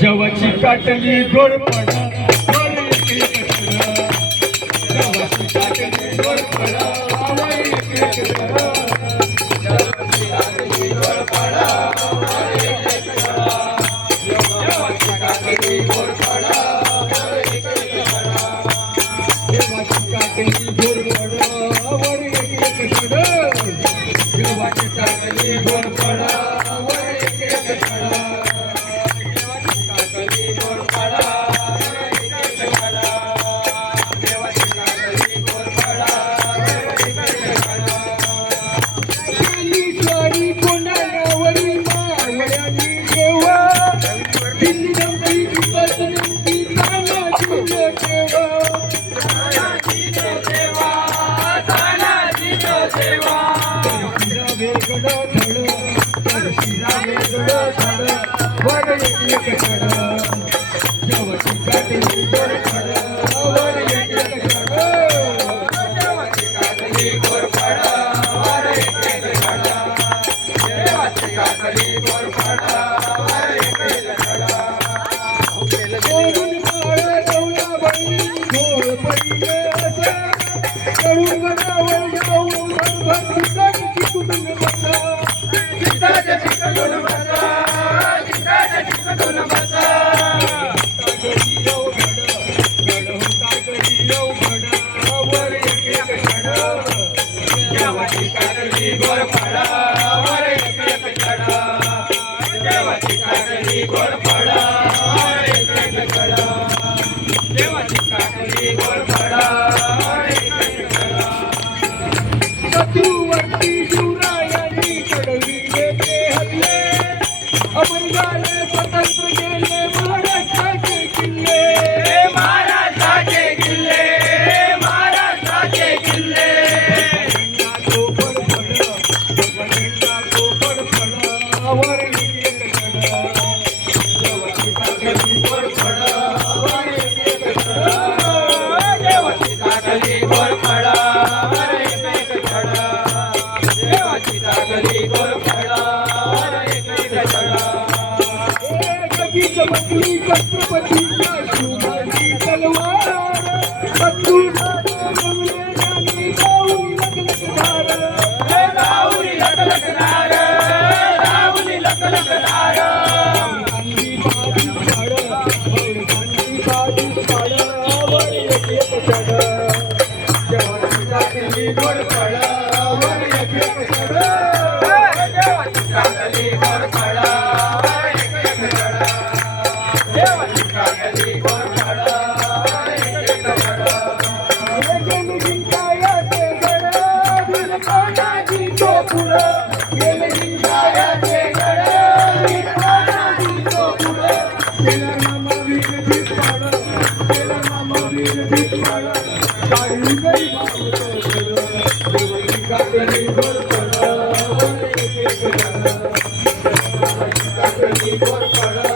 जवाची काटली गोडपणा वर एक छडा जवाची काटली गोडपणा वर एक छडा जवाची काटली गोडपणा वर एक छडा जवाची काटली गोडपणा वर एक छडा जवाची काटली गोडपणा वर एक छडा जवाची काटली गोडपणा वर एक छडा Por